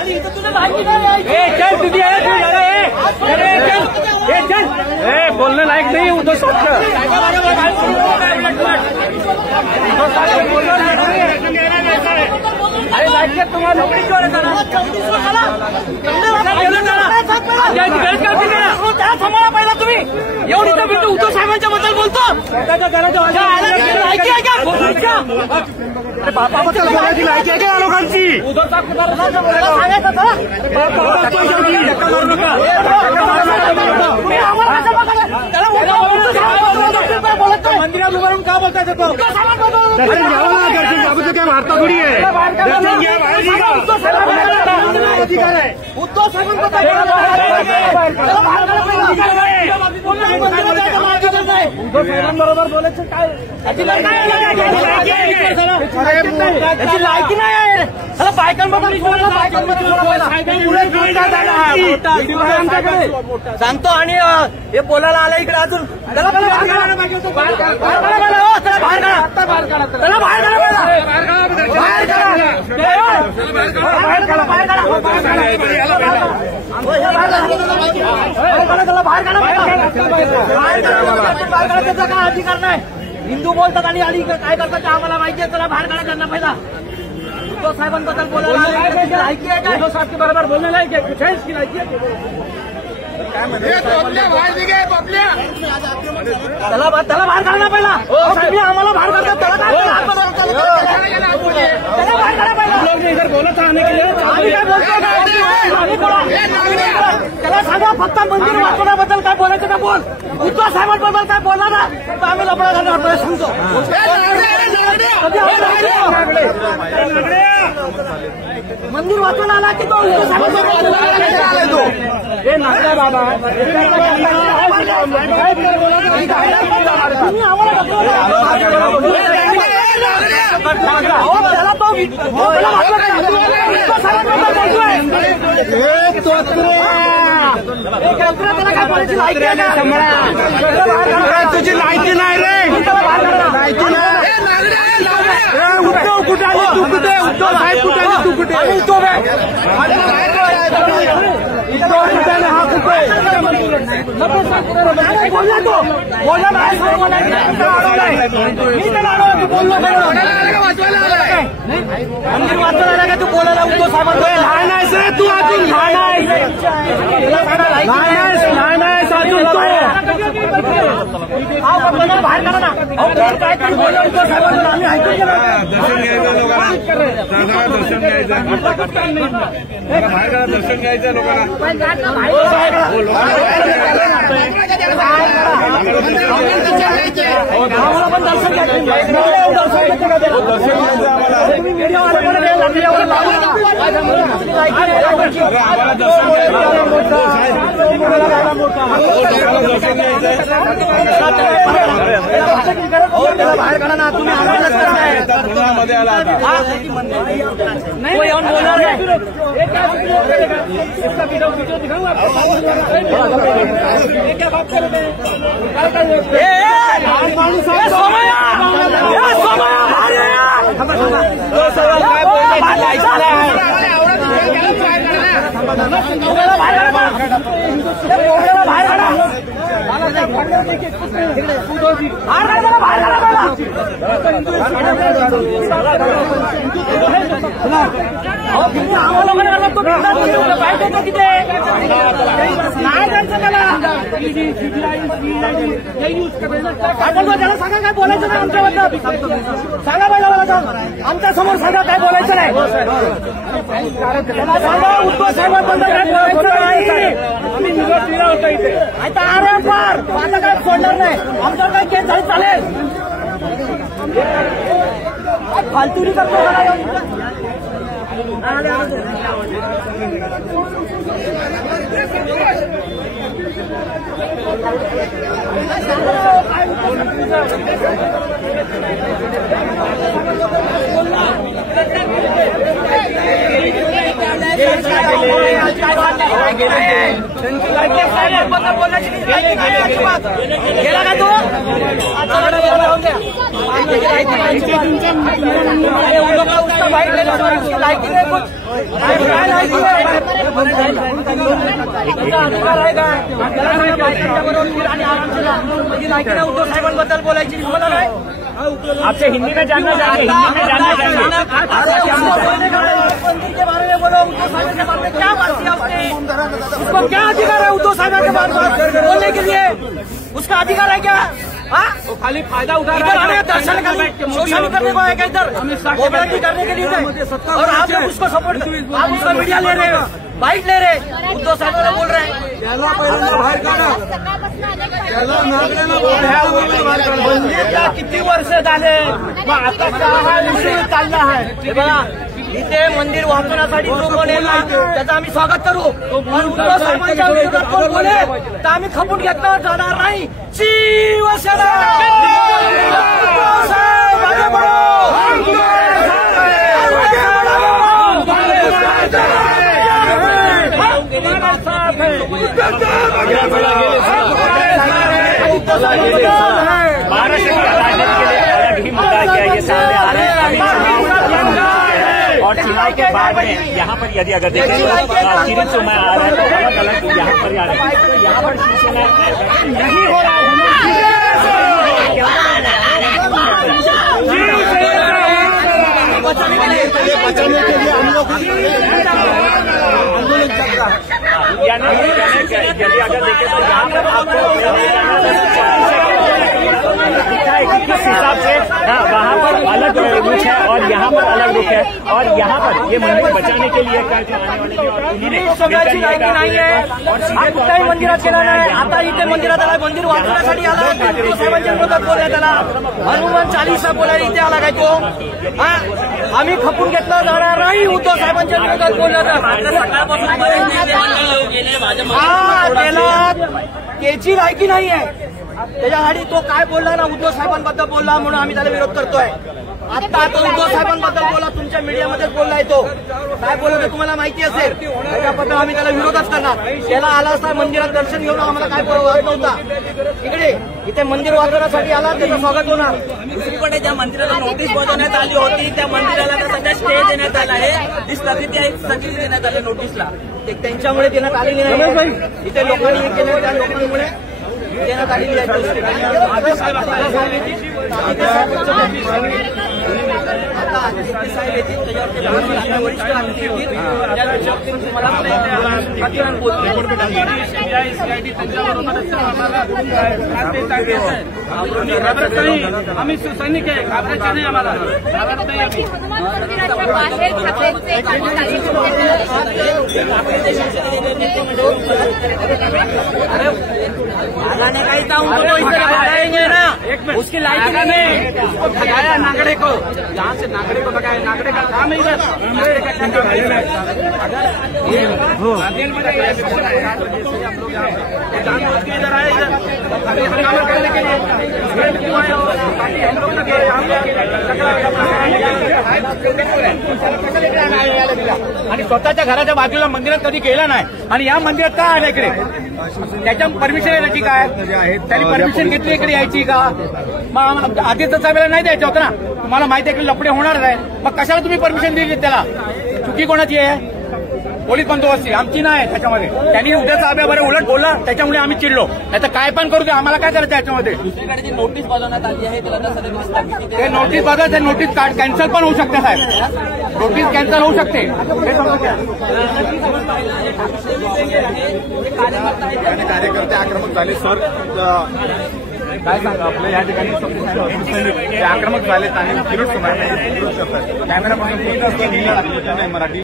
आणि इथं तुला लायकी नाही. चल तुझी चल बोलणं लायक नाही उद्धव साहेब. अरे लायकी तुम्हाला नोकरी थांबा पहिला तुम्ही. एवढी तर मी उद्धव साहेबांच्या बद्दल बोलतो. लायकी आहे का बापाबद्दल बोलायची लायकी आहे का या लोकांची. उद्धव साहेब मंदिरात उभारून का बोलताय. दर्शन घ्यावं ना. दर्शन घ्यावं काय भारतात थोडी आहे. दर्शन घ्या बाहेर अधिकार आहे. उद्धव साहेबांबरोबर बोलायचं काय लायकी नाही आहे. सांगतो आणि हे बोलायला आलं इकडे अजून. त्याला बाहेर त्याचा काय अधिकार नाही. हिंदू बोलतात आणि काय करतात आम्हाला माहिती आहे. त्याला बाहेर काढा त्यांना पहिला. उद्धव साहेबांबद्दल बोलायला लायकी आहे का. उद्धव साहेब बरोबर बोलणे लायकी आहे. कुठे की लायकी आहे. त्याला बाहेर काढा पहिला. आम्हाला बाहेर काढतात. त्याला काय बाहेर काढा पहिला. इधर बोलत आम्ही काय बोलतो. त्याला सांगा फक्त मंदिर वाचवण्याबद्दल काय बोलायचं का बोल. उद्धव साहेबांबद्दल काय बोलला ना तर आम्ही लपडा घालणार सांगतो. मंदिर वाचवून आला की तो उद्धव साहेबांबद्दल हे नागड्या बाबा तुम्ही आम्हाला तुझी लायकी नाही रे. लायकी नाही. उद्धव कुठे आहे तू. कुठे उद्धव साहेब कुठे आहे तू. कुठे उद्धव आहे. हा कुठे बोलला तो. बोलला नाही. मंदिर वाचवायला का तू बोलायला उद्धव साहेबांना लहान आहेस रे तू. अजून लहान आहेस. बाहेर करा ना. काय काय बोलला उद्धव साहेबांना आम्ही ऐकून गेलो. दर्शन घ्यायचं लोकांना. दर्शन घ्यायचं बाहेर करा. दर्शन घ्यायचं लोकांना. आम्हाला पण दर्शन घ्यायचं. तुम्ही मीडियावाल्याकडे बाहेर काढा ना. तुम्ही मध्ये आला नाही येऊन बोलणार नाही. सांगा काय बोलायचं नाही आमच्याबद्दल. सांगा पाहिजे आमच्या समोर. सांगा काय बोलायचं नाही. सांगा उद्धव साहेबांबद्दल काय बोलायचं नाही. आम्ही निवड दिला होता इथे. आता आरे पार आता काय सोडणार नाही. आमच्यावर काय केस झाली चालेल. फालतुरी करतो. गेला का तो उद्धव साहेबांबद्दल बोलायची मला नाही. आपसे हिंदी में जानना चाहेंगे, मंदिर के बारे में बोलो. उद्धव साहब के बारे में क्या बात किया उसने? उसको क्या अधिकार है उद्धव साहब के बारे में बोलने के लिए? उसका अधिकार है क्या? तो खाली फायदा उठा रहा है. दर्शन शोषण करने को है क्या इधर? मोबाइल करने के लिए और आप लोग उसको सपोर्ट, आप उसका मीडिया ले रहे हो, बाइट ले रहे, उद्धव साहेब बोल रहे हैं. मंदिरला किती वर्ष झाले, मग आता हा विषय चालला आहे. बघा इथे मंदिर वाचवण्यासाठी जो कोण येणार त्याचं आम्ही स्वागत करू. उद्धव साहेबांच्या विरोधात कोण बोले तर आम्ही खपून घेतलं जाणार नाही. शिवसेना महाराष्ट्र की राजनीति के लिए अलग ही मुद्दा क्या ये सामने आ रहे हैं. और चुनाव के बाद में यहाँ पर यदि अगर देखें तो किरण चुनाव आ रहा है तो अलग अलग यहाँ पर आ रहा है. तो यहाँ पर शिवसेना नहीं हो रहा है. बचाने के लिए हम लोग आंदोलन चल रहा है. यानी यदि अगर देखें तो यहाँ पर आपको किस हिसाब से वहाँ पर अलग रुख है और यहाँ पर अलग रुख है. और यहाँ पर ये मंदिर बचाने के लिए सगळ्याची लायकी नाहीये. कुठल्याही मंदिरात केला नाही. आता इथे मंदिरात आला, मंदिर वाचवण्यासाठी आला. उद्धव साहेबांच्या विरोधात बोलण्यात आला. हनुमान चालीसा बोलायला इथे आला काय तो? आम्ही खपून घेतलं जाणार नाही उद्धव साहेबांच्या विरोधात बोलण्यात. त्याला त्याची लायकी नाहीये. त्याच्यासाठी तो काय बोलला ना, उद्धव साहेबांबद्दल बोलला म्हणून आम्ही त्याला विरोध करतोय. आता तो उद्धव साहेबांबद्दल बोला, तुमच्या मीडियामध्येच बोललाय. तो काय बोलतो तुम्हाला माहिती असेल. त्याच्याबद्दल आम्ही त्याला विरोधच करणार. त्याला आला असता मंदिरात दर्शन घेऊन आम्हाला काय बोलत नव्हता. इकडे इथे मंदिर वाचवण्यासाठी आला, त्याचं स्वागत होणार. दुसरीकडे ज्या मंदिराला नोटीस बजावण्यात आली होती त्या मंदिराला सध्या स्टे देण्यात आला आहे. ती स्थगिती देण्यात आली नोटीसला. ते त्यांच्यामुळे देण्यात आलेली नाही. इथे लोकांनी हे केलं, त्या लोकांमुळे देण्यात आलेली आहे. आता साहेब येतील त्याच्यावरती वरिष्ठ अधिकारी येतील, त्या विषयावरती तुम्हाला आम्ही शिवसैनिक आहे, घाबरायचं नाही आम्हाला. ने काही काम बताएंगे ना, उसकी लायकी नहीं. उसको भगाया नागड़े को, यहाँ से नागड़े को भगाया. नागड़े का काम है इधर. जानबूझ के इधर आए, इधर काम करने के लिए आणि स्वतःच्या घराच्या बाजूला मंदिरात कधी गेला नाही. आणि या मंदिरात का आलं इकडे? त्याच्या परमिशन आहे त्याची काय? त्यांनी परमिशन घेतली इकडे यायची का? मग आधीच साहेबांना नाही द्यायचं होतं ना. तुम्हाला माहिती आहे की लफडे होणारच आहे. मग कशाला तुम्ही परमिशन दिली त्याला? चुकी कोणाची आहे? पोलीस बंदोबस्ती आमची नाही त्याच्यामध्ये. त्यांनी उद्या साहेबाबरोबर उलट बोलला, त्याच्यामुळे आम्ही चिडलो. नाही तर काय पण करू दे, आम्हाला काय करायचं याच्यामध्ये? दुसरीकडे जी नोटीस बजावण्यात आली आहे ते नोटीस बघा, ते नोटीस कॅन्सल पण होऊ शकते साहेब. नोटीस कॅन्सल होऊ शकते. कार्यकर्ते आक्रमक झाले सर. काय सांगा आपल्या या ठिकाणी आक्रमक झालेत आणि विरोध करतात. कॅमेरा पासून मराठी